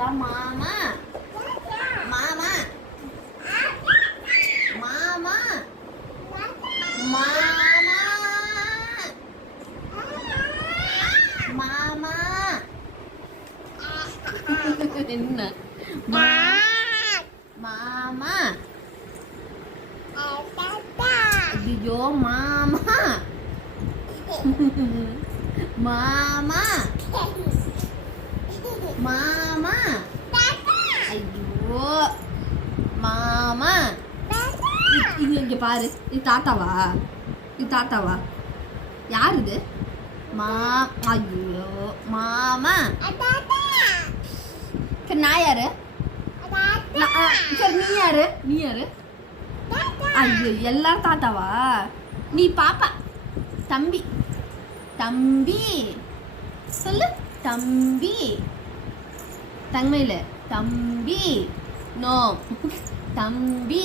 சொல்லுடா மாமா மாமா மாமா மாமா மாமா என்ன மாமா ஐயோ மாமா மாமா மாமா ஐயோ மாமா இங்க பாரு இது தாத்தாவா யார் இது ஐயோ மாமா சரி நான் யாரு சரி நீ யாரு ஐயோ எல்லாரும் தாத்தாவா நீ பாப்பா தம்பி சொல்லு தம்பி தங்கமையில தம்பி நோ தம்பி